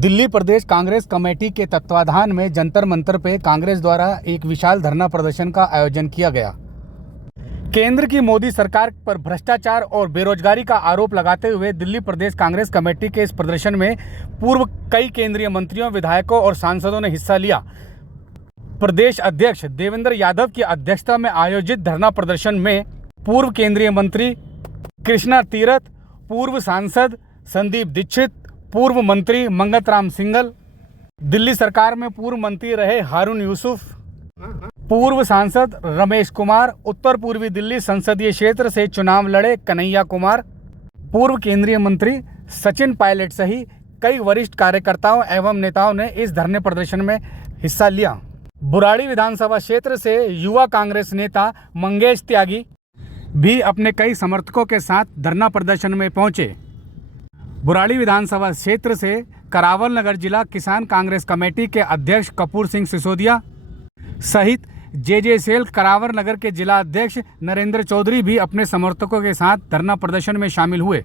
दिल्ली प्रदेश Congress committee के तत्वाधान में जंतर मंतर पे कांग्रेस द्वारा एक विशाल धरना प्रदर्शन का आयोजन किया गया। केंद्र की मोदी सरकार पर भ्रष्टाचार और बेरोजगारी का आरोप लगाते हुए दिल्ली प्रदेश कांग्रेस कमेटी के इस प्रदर्शन में पूर्व कई केंद्रीय मंत्रियों, विधायकों और सांसदों ने हिस्सा लिया। प्रदेश अध्यक्ष देवेंद्र यादव की अध्यक्षता में आयोजित धरना प्रदर्शन में पूर्व केंद्रीय मंत्री कृष्णा तीरथ, पूर्व सांसद संदीप दीक्षित, पूर्व मंत्री मंगत राम सिंघल, दिल्ली सरकार में पूर्व मंत्री रहे हारून यूसुफ, पूर्व सांसद रमेश कुमार, उत्तर पूर्वी दिल्ली संसदीय क्षेत्र से चुनाव लड़े कन्हैया कुमार, पूर्व केंद्रीय मंत्री सचिन पायलट सहित कई वरिष्ठ कार्यकर्ताओं एवं नेताओं ने इस धरने प्रदर्शन में हिस्सा लिया। बुराड़ी विधानसभा क्षेत्र से युवा कांग्रेस नेता मंगेश त्यागी भी अपने कई समर्थकों के साथ धरना प्रदर्शन में पहुंचे। बुराड़ी विधानसभा क्षेत्र से करावल नगर जिला किसान कांग्रेस कमेटी के अध्यक्ष कपूर सिंह सिसोदिया सहित जे सेल करावल नगर के जिला अध्यक्ष नरेंद्र चौधरी भी अपने समर्थकों के साथ धरना प्रदर्शन में शामिल हुए।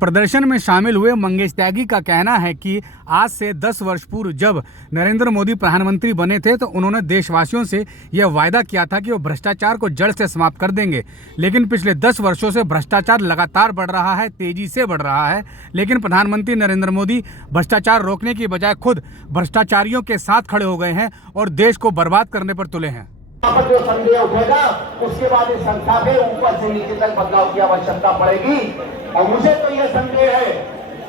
प्रदर्शन में शामिल हुए मंगेश त्यागी का कहना है कि आज से 10 वर्ष पूर्व जब नरेंद्र मोदी प्रधानमंत्री बने थे तो उन्होंने देशवासियों से यह वायदा किया था कि वो भ्रष्टाचार को जड़ से समाप्त कर देंगे, लेकिन पिछले 10 वर्षों से भ्रष्टाचार लगातार बढ़ रहा है, तेजी से बढ़ रहा है। लेकिन प्रधानमंत्री नरेंद्र मोदी भ्रष्टाचार रोकने की बजाय खुद भ्रष्टाचारियों के साथ खड़े हो गए हैं और देश को बर्बाद करने पर तुले हैं। जो संदेह उठेगा उसके बाद इस संस्था पे ऊपर से नीचे तक बदलाव की आवश्यकता पड़ेगी। और मुझे तो यह संदेह है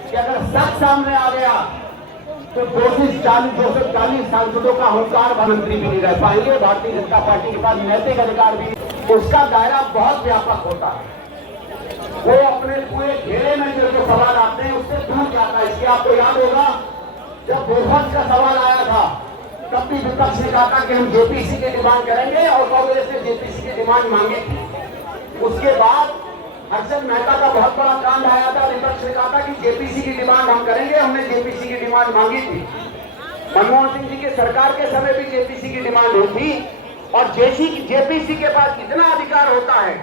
कि अगर सच सामने आ गया तो 240 सांसदों का हुंकार मंत्री भी नहीं रह पाएंगे। भारतीय जनता पार्टी के पास नैतिक अधिकार भी, उसका दायरा बहुत व्यापक होता है। वो अपने पूरे घेरे में जो सवाल आते हैं उससे दूर जाता है। इसलिए आपको याद होगा जब बोफर्स का सवाल आया था तब भी विपक्ष ने कहा था कि हम जेपीसी की डिमांड करेंगे और कांग्रेस ने जेपीसी की डिमांड मांगी थी। उसके बाद हर्षद मेहता का बहुत बड़ा कांड आया था, विपक्ष ने कहा था कि जेपीसी की डिमांड हम करेंगे, हमने जेपीसी की डिमांड मांगी थी। मनमोहन सिंह जी की सरकार के समय भी जेपीसी की डिमांड हुई थी। और जेपीसी के पास कितना अधिकार होता है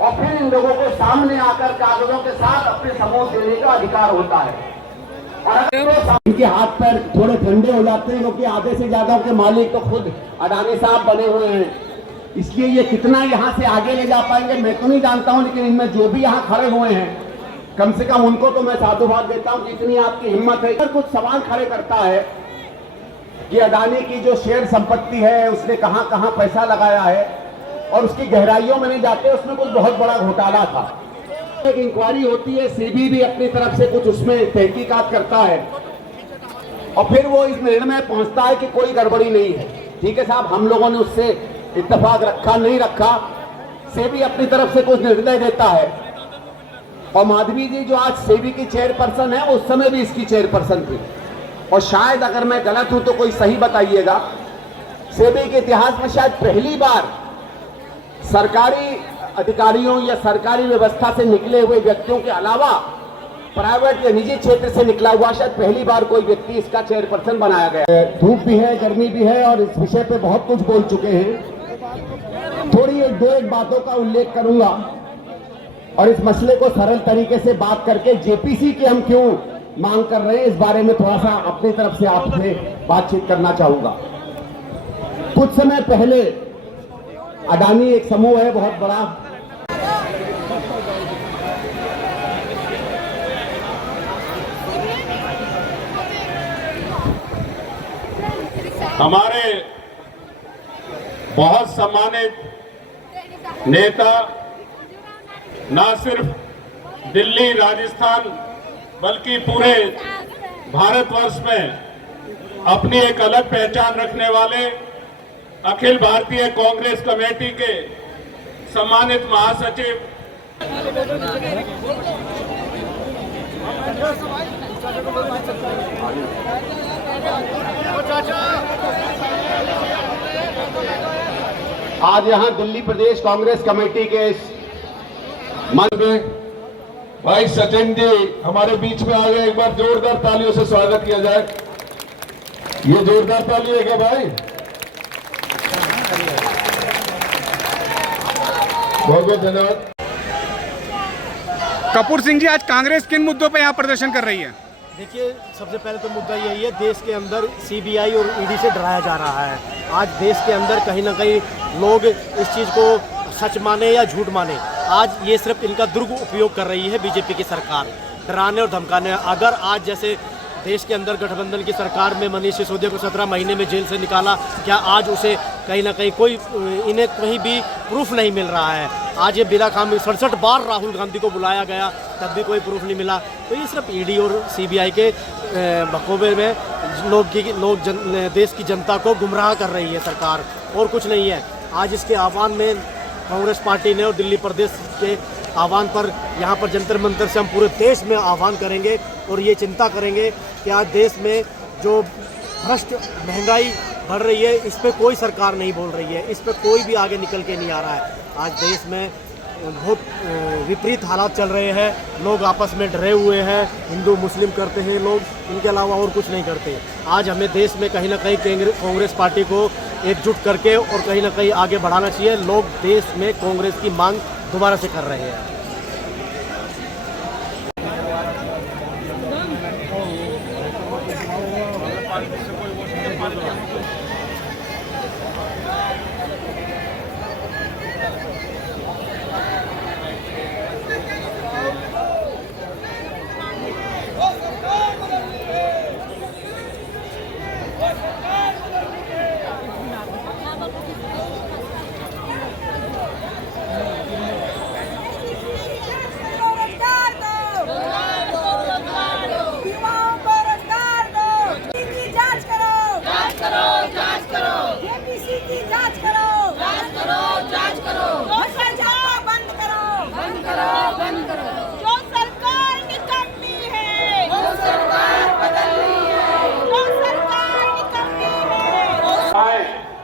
और फिर इन लोगों को सामने आकर कागजों के साथ अपने सबूत देने का अधिकार होता है। इनके हाथ पैर थोड़े ठंडे हो जाते हैं क्योंकि आधे से ज्यादा के मालिक तो खुद अडानी साहब बने हुए हैं। इसलिए ये कितना यहाँ से आगे ले जा पाएंगे मैं तो नहीं जानता हूँ, लेकिन इनमें जो भी यहाँ खड़े हुए हैं कम से कम उनको तो मैं साधुवाद देता हूँ कि इतनी आपकी हिम्मत है। कुछ सवाल खड़े करता है कि अडानी की जो शेयर संपत्ति है उसने कहाँ कहाँ पैसा लगाया है और उसकी गहराइयों में नहीं जाते, उसमें कुछ बहुत बड़ा घोटाला था। एक इंक्वायरी होती है, सीबी भी अपनी तरफ से कुछ उसमें तहकीकात करता है और फिर वो इस निर्णय पहुंचता है कि कोई गड़बड़ी नहीं है। ठीक है साहब, हम लोगों ने उससे इत्तेफाक रखा नहीं रखा, सेबी अपनी तरफ से कुछ निर्णय देता है। और माधवी जी जो आज सेबी की चेयरपर्सन है उस समय भी इसकी चेयरपर्सन थी। और शायद अगर मैं गलत हूं तो कोई सही बताइएगा, सेबी के इतिहास में शायद पहली बार सरकारी अधिकारियों या सरकारी व्यवस्था से निकले हुए व्यक्तियों के अलावा प्राइवेट या निजी क्षेत्र से निकला हुआ शायद पहली बार कोई व्यक्ति इसका चेयरपर्सन बनाया गया है। धूप भी है, गर्मी भी है और इस विषय पे बहुत कुछ बोल चुके हैं। थोड़ी एक बातों का उल्लेख करूंगा और इस मसले को सरल तरीके से बात करके जेपीसी की हम क्यों मांग कर रहे हैं इस बारे में थोड़ा सा अपनी तरफ से आपसे बातचीत करना चाहूंगा। कुछ समय पहले अडानी एक समूह है बहुत बड़ा, हमारे बहुत सम्मानित नेता न सिर्फ दिल्ली, राजस्थान बल्कि पूरे भारतवर्ष में अपनी एक अलग पहचान रखने वाले अखिल भारतीय कांग्रेस कमेटी के सम्मानित महासचिव आज यहाँ दिल्ली प्रदेश कांग्रेस कमेटी के इस मंच में भाई सचिन जी हमारे बीच में आ गए। एक बार जोरदार तालियों से स्वागत किया जाए। ये जोरदार ताली है क्या भाई? बहुत बहुत धन्यवाद। कपूर सिंह जी, आज कांग्रेस किन मुद्दों पर यहाँ प्रदर्शन कर रही है? देखिए, सबसे पहले तो मुद्दा यही है, देश के अंदर सीबीआई और ईडी से डराया जा रहा है। आज देश के अंदर कहीं ना कहीं लोग इस चीज़ को सच माने या झूठ माने, आज ये सिर्फ इनका दुरुपयोग कर रही है बीजेपी की सरकार, डराने और धमकाने। अगर आज जैसे देश के अंदर गठबंधन की सरकार में मनीष सिसोदिया को 17 महीने में जेल से निकाला, क्या आज उसे कहीं ना कहीं कोई इन्हें कहीं भी प्रूफ नहीं मिल रहा है? आज ये बिला काम 67 बार राहुल गांधी को बुलाया गया, तब भी कोई प्रूफ नहीं मिला। तो ये सिर्फ ईडी और सीबीआई के बखूबे में देश की जनता को गुमराह कर रही है सरकार, और कुछ नहीं है। आज इसके आह्वान में कांग्रेस पार्टी ने और दिल्ली प्रदेश के आह्वान पर यहाँ पर जंतर मंतर से हम पूरे देश में आह्वान करेंगे और ये चिंता करेंगे कि आज देश में जो भ्रष्ट महंगाई बढ़ रही है, इस पर कोई सरकार नहीं बोल रही है, इस पर कोई भी आगे निकल के नहीं आ रहा है। आज देश में बहुत विपरीत हालात चल रहे हैं, लोग आपस में डरे हुए हैं, हिंदू मुस्लिम करते हैं लोग, इनके अलावा और कुछ नहीं करते। आज हमें देश में कहीं ना कहीं कांग्रेस पार्टी को एकजुट करके और कहीं ना कहीं आगे बढ़ाना चाहिए। लोग देश में कांग्रेस की मांग दोबारा से कर रहे हैं।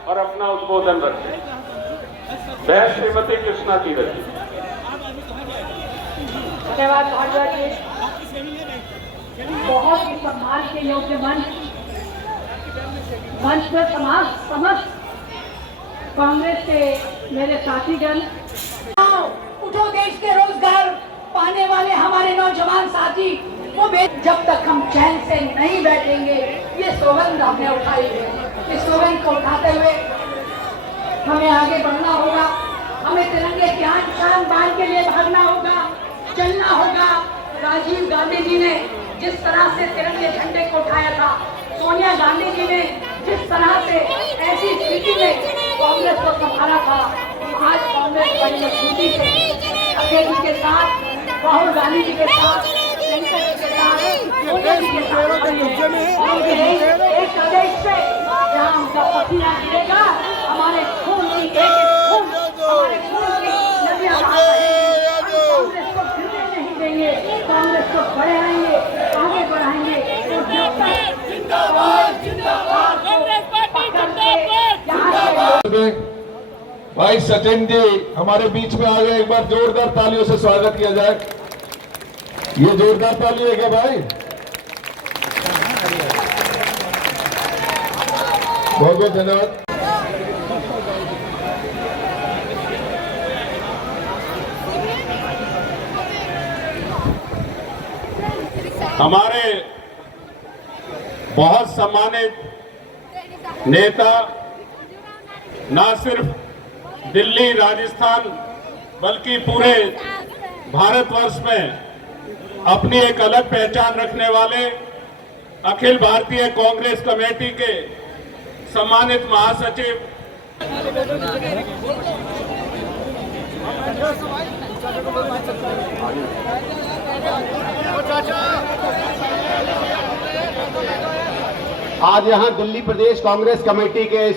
और अपना उद्बोधन रखें। बहस श्रीमती कृष्णा की रखी। धन्यवाद भारद्वाज जी। बहुत ही सम्मान के योग्य मंच पर समस्त कांग्रेस के मेरे साथीगण, उठो, देश के रोजगार पाने वाले हमारे नौजवान साथी, वो जब तक हम चैन से नहीं बैठेंगे, ये सौगंध हमने उठाई है। इस सौगंध को उठाते हुए हमें आगे बढ़ना होगा, हमें तिरंगे की आन शान बान के लिए भागना होगा, चलना होगा। राजीव गांधी जी ने जिस तरह से तिरंगे झंडे को उठाया था, सोनिया गांधी जी ने जिस तरह से ऐसी स्थिति में कांग्रेस को संभाला था, आज कांग्रेस बड़ी मजबूती से अखिलेश जी के साथ, राहुल गांधी जी के साथ, प्रियंका जी के साथ, सोनिया जी के साथ एक आदेश से जहाँ उनका पसीना गिरेगा, हमारे खून की हमारे खून की नदियाँ बहा रहेंगी। कांग्रेस को गिरने नहीं देंगे, कांग्रेस को बढ़ाएंगे, आगे बढ़ाएंगे। भाई सचिन जी हमारे बीच में आ गए, एक बार जोरदार तालियों से स्वागत किया जाए। ये जोरदार ताली है क्या भाई? बहुत बहुत धन्यवाद। हमारे बहुत सम्मानित नेता न सिर्फ दिल्ली, राजस्थान, बल्कि पूरे भारतवर्ष में अपनी एक अलग पहचान रखने वाले अखिल भारतीय कांग्रेस कमेटी के सम्मानित महासचिव आज यहां दिल्ली प्रदेश कांग्रेस कमेटी के